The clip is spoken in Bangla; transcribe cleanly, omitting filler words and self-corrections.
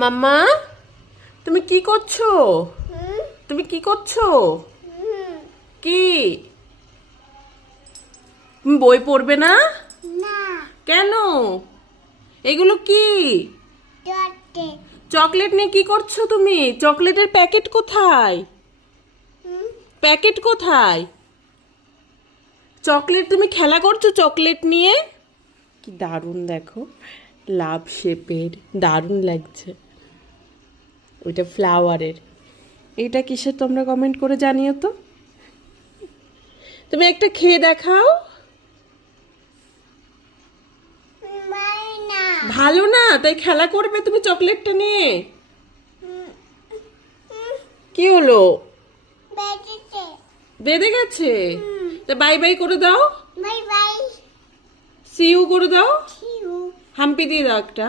মাম্মা, তুমি কি করছো? তুমি কি করছো? কি তুমি বই পড়বে না? না কেন? এগুলো কি? চটে চকলেট নিয়ে কি করছো তুমি? চকলেটের প্যাকেট কোথায়? প্যাকেট কোথায়? চকলেট তুমি খেলা করছো চকলেট নিয়ে? কি দারুণ দেখো, লাভ শেপের, দারুণ লাগছে। ওইটা ফ্লাওয়ারের, এটা কিসের তোমরা কমেন্ট করে জানিও তো। তুমি একটা খেয়ে দেখাও। মাইনা ভালো না তাই খেলা করবে তুমি চকলেটটা নিয়ে? কি হলো? বেজেছে বেঁধে গেছে? তা বাই বাই করে দাও, বাই বাই সি ইউ করে দাও, সিউ হাম্পি দিয়ে দাও একটা।